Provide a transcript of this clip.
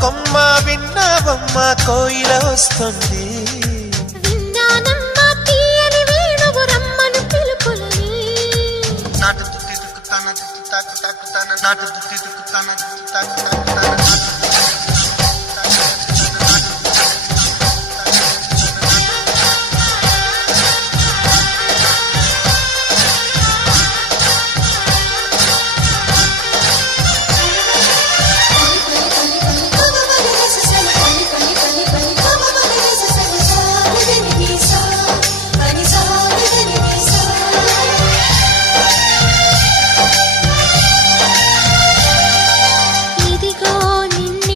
కొమ్మ విన్నావమ్మ కోయిల వస్తుంది. విన్నానమ్మ తీయని వేణువు రమ్మను పిలుపులని. నాటు దుత్తి దుక్కుతాన దుత్తి తాకు తాకుతాన నాటు దుత్తి